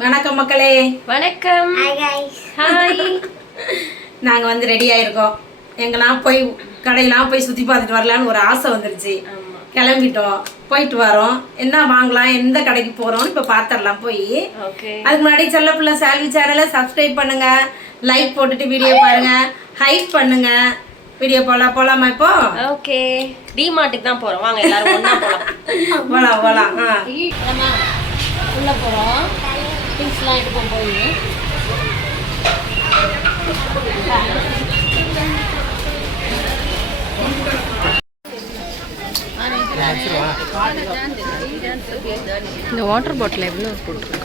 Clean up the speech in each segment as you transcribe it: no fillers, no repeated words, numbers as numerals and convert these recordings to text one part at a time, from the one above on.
வணக்கம் மக்களே. வணக்கம். ஹாய். நாங்கள் வந்து ரெடியாக இருக்கோம். எங்கெல்லாம் போய் கடையெல்லாம் போய் சுற்றி பார்த்துட்டு வரலான்னு ஒரு ஆசை வந்துருச்சு. கிளம்பிட்டோம், போயிட்டு வரோம். என்ன வாங்கலாம், எந்த கடைக்கு போகிறோம்னு இப்போ பார்த்துடலாம் போய். அதுக்கு முன்னாடி செல்ல பிள்ளை சால்வி சேனலை சப்ஸ்கிரைப் பண்ணுங்க, லைக் போட்டுட்டு வீடியோ பாருங்க, ஹைட் பண்ணுங்க. வீடியோ போலாமா இப்போ? ஓகே. டிமார்ட்டுக்கு தான் போகிறோம், வாங்க எல்லாரும் ஒன்றா போகலாம். போகலாம். உள்ளே போகிறோம், திங்ஸ்லாம் எடுப்போம் போய். இந்த வாட்டர் பாட்டில் எவ்வளோ போட்டிருக்கு?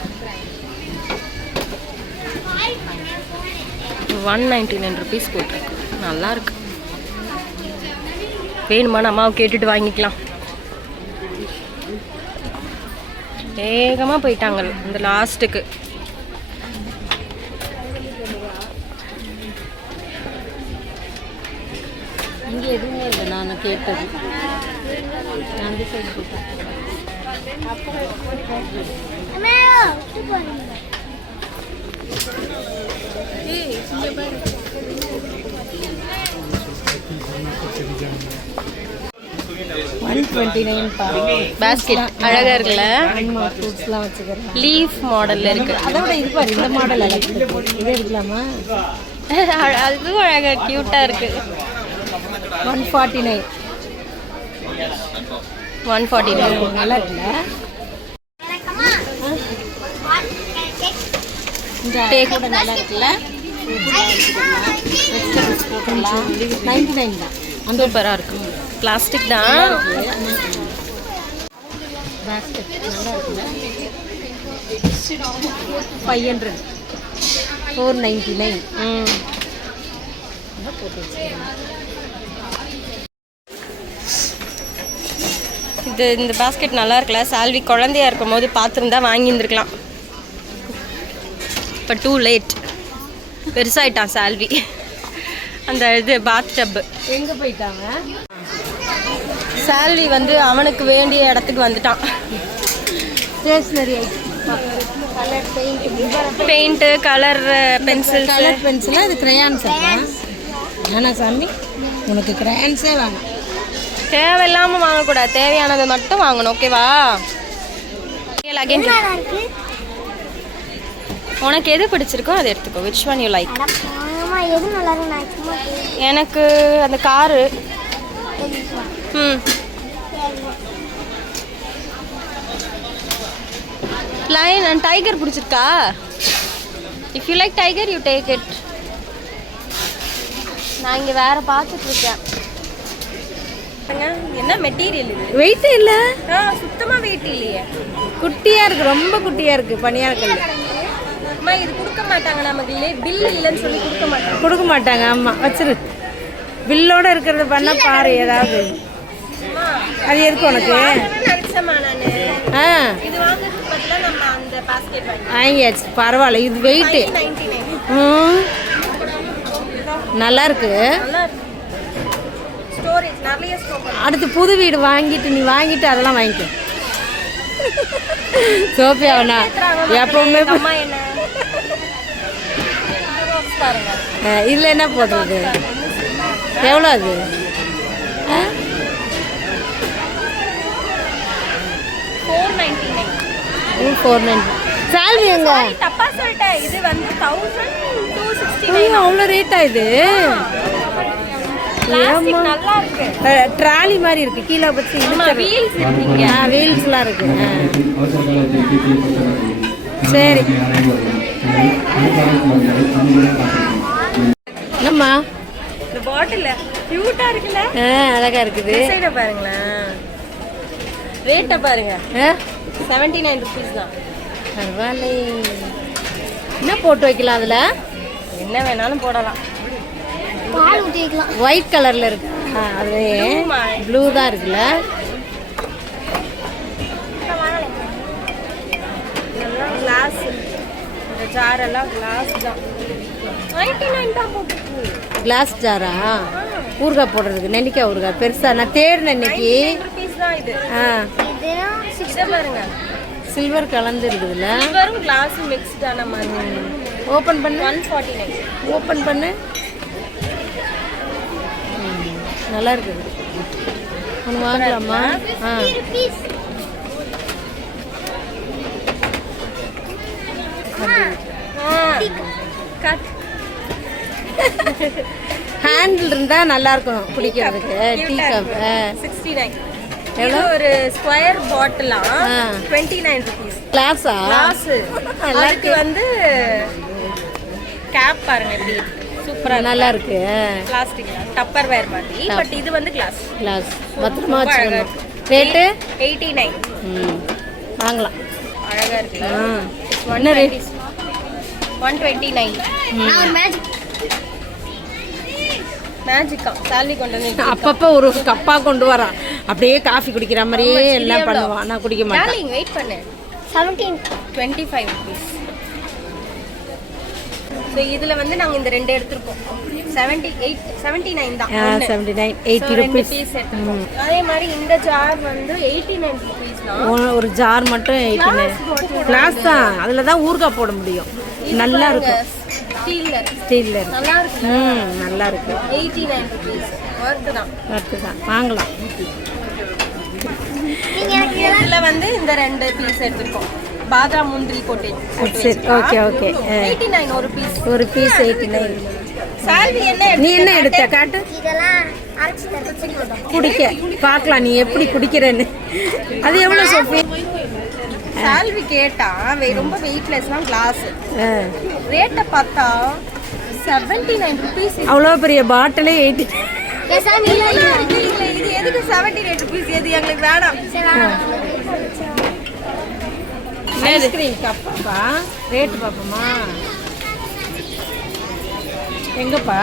199 rupees போட்டிருக்கு. நல்லா இருக்கு. வேணுமா அம்மாவை கேட்டுட்டு வாங்கிக்கலாம். வேகமாக போயிட்டாங்க இந்த லாஸ்ட்டுக்கு. இங்கே எதுவுமே இல்லை, நான் கேட்டது. நான் அந்த சைடு போட்டேன். 129 பேஸ்கெட் அழகா இருக்குல்ல? ஃப்ரூட்ஸ்லாம் வச்சுக்கிறேன். லீஃப் மாடல்ல இருக்கு. அதோட இது பாரு, இந்த மாடல் அழகு. இதே எடுக்கலாமா? அதுவும் அழகா கியூட்டா இருக்கு. 149 நல்லா இருக்குல்ல? இந்த கூட நல்லா இருக்குல்ல? வெஜிடபிள்ஸ் போட்டுடலாம். 99 தான். சூப்பராக இருக்கும். பிளாஸ்டிக் தான். பேஸ்கெட் நல்லா இருக்குல்ல? 500 499. போட்டு வச்சுக்கிறேன். இந்த பாஸ்கெட் நல்லா இருக்குல்ல? சால்வி குழந்தையா இருக்கும் போது பார்த்துருந்தா வாங்கியிருந்துருக்கலாம். இப்போ டூ லேட். பெருசாயிட்டான் சால்வி. அந்த இது பாத் டப்பு எங்கே போயிட்டாங்க? சால்வி வந்து அவனுக்கு வேண்டிய இடத்துக்கு வந்துட்டான். Stationery colour paint, colour pencil. Colour பென்சிலா? இது கிரையான்ஸ் வேணா சாமி, உனக்கு கிரையான்ஸே வேணாம். தேவையில்லாமல் வாங்கக்கூடாது, தேவையானதை மட்டும் வாங்கணும். ஓகேவா? உனக்கு எது பிடிச்சிருக்கோ அதை எடுத்துக்கோ. Which one you like? எனக்கு அந்த காரு. லைன் அண்ட் டைகர் பிடிச்சிருக்கா? If you like tiger you take it. நான் இங்கே வேற பார்த்துட்டு இருக்கேன். என்ன மெட்டீரியல் இது? வெயிட்டே இல்லை. சுத்தமாக வெயிட் இல்லையே. குட்டியாக இருக்குது, ரொம்ப குட்டியாக இருக்குது. பனியாக இருக்குல்ல? அம்மா இது கொடுக்க மாட்டாங்க நமக்கு. பில் இல்லைன்னு சொல்லி கொடுக்க மாட்டாங்க. ஆமாம், வச்சிரு. பில்லோட இருக்கிறத பண்ண பாரு ஏதாவது. அது எதுக்கு உனக்கு? வாங்கியாச்சு, பரவாயில்ல. இது வெயிட்டு நல்லா இருக்கு. அடுத்து புது வீடு வாங்கிட்டு நீ வாங்கிட்டு அதெல்லாம் வாங்கிக்க. சோஃபியாவனா எப்பவுமே இதில் என்ன போடுறது? எவ்வளோ அது? 499. சால்வி எங்க? இது வந்து 1269. அவ்வளோ ரேட்டா இது? ட்ராலி மாதிரி இருக்கு, கீழே வச்சு வீல்ஸ்லாம் இருக்கு. சரி என்னம்மா இந்த பாட்டில் கியூட்டா இருக்குல்ல? அழகா இருக்குது. சைட பாருங்களேன், ரேட்டை பாருங்க. 79 rupees தான். பரவாயில்ல. என்ன போட்டு வைக்கலாம் அதில்? என்ன வேணாலும் போடலாம். ஒயிட் கலர்ல இருக்கு. அது ப்ளூ தான் இருக்குல்ல? கிளாஸ். இந்த ஜார் எல்லாம் கிளாஸ் தான். 99 தான் போட்டுருக்கு. கிளாஸ் ஜாரா? ஊறுகாய் போடுறதுக்கு, நெல்லிக்காய் ஊறுகாய் பெருசா. நான் தேடினேன் இன்னைக்கு. பாருங்க சில்வர் கலந்து இருக்குதுல்ல. சில்வரும் கிளாஸும் மிக்ஸ்டான மாதிரி. ஓப்பன் பண்ணு. 149. ஓப்பன் பண்ணு. நல்லா இருக்குது. ஒன்று வாங்கலாமா? ஆ கட். ஹேண்டில் இருந்தால் நல்லா இருக்கும் குடிக்கிறதுக்கு. Tea cup 69. எவ்வளோ? ஒரு ஸ்கொயர் பாட்டிலா 29 ருபீஸ். கிளாஸா? கிளாஸ். அதுக்கு வந்து கேப் பாருங்க எப்படி சூப்பரா நல்லா இருக்கு. பிளாஸ்டிக் டப்பர் வேர் மாதிரி. பட் இது வந்து கிளாஸ். கிளாஸ் பத்திரமா வச்சுக்கணும். ரேட்டு 89. வாங்கலாம். அழகா இருக்கு. என்ன ரேட்? 129. மேஜிக்கா சாலி கொண்டு வந்து அப்பப்போ ஒரு கப்பா கொண்டு வரான். அப்படியே காஃபி குடிக்கிற மாதிரியே எல்லாம் பண்ணுவான். நான் குடிக்க மாட்டேன். டார்லிங் வெயிட் பண்ணு. 25 ருபீஸ். ஸோ இதில் வந்து நாங்கள் இந்த ரெண்டு எடுத்திருக்கோம். 79 தான். 79 80 ருபீஸ். அதே மாதிரி இந்த ஜார் வந்து 89 ருபீஸ் தான். ஒரு ஜார் மட்டும் 89. கிளாஸ் தான். அதில் தான் ஊறுகாய் போட முடியும். நல்லா இருக்கும். ஸ்டீல்ல நல்லா இருக்கு. நல்லா இருக்கு. 89 ருபீஸ். ஒர்த்து தான். வாங்கலாம். இதில் வந்து இந்த ரெண்டு பீஸ் எடுத்திருக்கோம். பாதாம் முந்திரி கோட்டை. சரி ஓகே ஓகே. 89 ஒரு பீஸ். ஒரு பீஸ் 89. சால்வி என்ன நீ என்ன எடுத்த காட்டு? குடிக்க பார்க்கலாம் நீ எப்படி குடிக்கிறேன்னு. அது எவ்வளோ சோஃபி? சால்வி கேட்டா ரொம்ப வெயிட்லெஸ்லாம் கிளாஸ். ரேட்டை பார்த்தா 79 ருபீஸ். அவ்வளோ பெரிய பாட்டிலே 80. இது எதுக்கு 78 ருபீஸ்? எது எங்களுக்கு வேணாம். ஐஸ்கிரீம் கப்பாப்பா. ரேட்டு பார்ப்போமா? எங்கப்பா?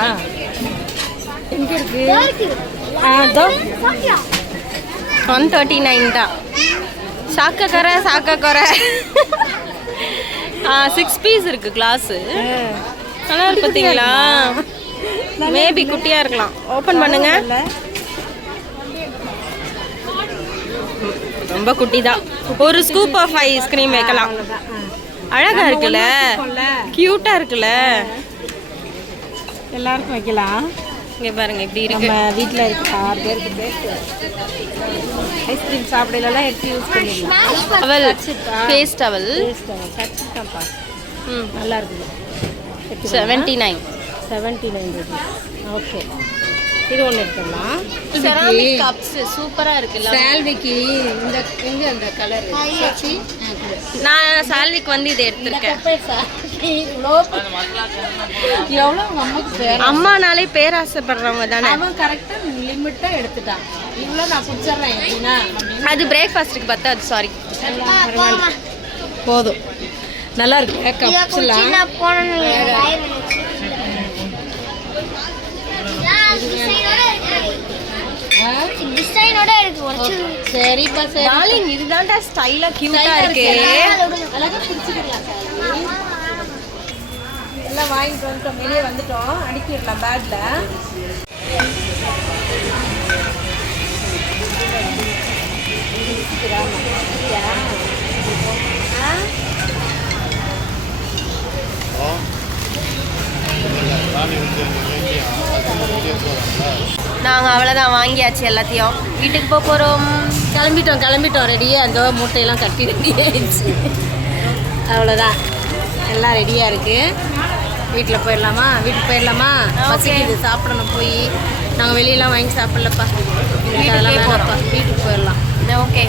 எங்க இருக்கு? 139 தான். சாக்கக்கரை 6 பீஸ் இருக்கு கிளாஸ். நல்லா இருக்கு பார்த்தீங்களா? மேபி குட்டியா இருக்கலாம். ஓபன் பண்ணுங்க. ரொம்ப குட்டி தான். ஒரு ஸ்கூப் ஆஃப் ஐஸ்கிரீம் வைக்கலாம். அழகா இருக்குல்ல? கியூட்டா இருக்குல்ல? எல்லாருக்கும் வைக்கலாம். இங்க பாருங்க இப்படி இருக்கு. நம்ம வீட்டில் இருக்க 6 பேருக்கு ஐஸ்கிரீம் சாப்பிடலாம் எடுத்து யூஸ் பண்ணிடலாம். Towel, face towel. கட்சிட்டாப்பா. நல்லா இருக்குது. 79. 79 ருபீஸ். ஓகே. இது ஒன்று எடுத்துடலாம். செராமிக் கப்ஸ் சூப்பரா இருக்குல்ல? சால்விக்கு இந்த எங்க அந்த கலர் நான் சால்விக்கு வந்து இதை எடுத்திருக்கேன். அம்மானாலே பேராசைப்படுறவங்க தானே. அவன் கரெக்டாக லிமிட்டாக எடுத்துட்டான். இவ்வளோ நான் பிடிச்சிடுறேன் எப்படின்னா அது பிரேக்ஃபாஸ்ட்டுக்கு பார்த்தா அது சாரி போதும். நல்லா இருக்கு கப்ஸ்லாம். சரிப்பா சரி. டார்லிங் இதுதான்டா ஸ்டைலா கியூட்டா இருக்கு. அழகா பிடிச்சிக்கலாம். எல்லாம் வாங்கிட்டு வந்துட்டோம். வெளியே வந்துட்டோம். அடிக்கிடலாம் பேக்ல. நாங்கள் அவ்வளோதான் வாங்கியாச்சு எல்லாத்தையும். வீட்டுக்கு போக போகிறோம். கிளம்பிட்டோம் ரெடியாக. அந்த மூட்டையெல்லாம் கட்டி ரெடி ஆயிடுச்சு. அவ்வளோதான் எல்லாம் ரெடியாக இருக்குது. வீட்டுக்கு போயிடலாமா? பசிக்குது, சாப்பிடணும். போய் நாங்கள் வெளியெல்லாம் வாங்கி சாப்பிட்லப்பா. அதெல்லாம் வேணாம்ப்பா. வீட்டுக்கு போயிடலாம். ஓகே.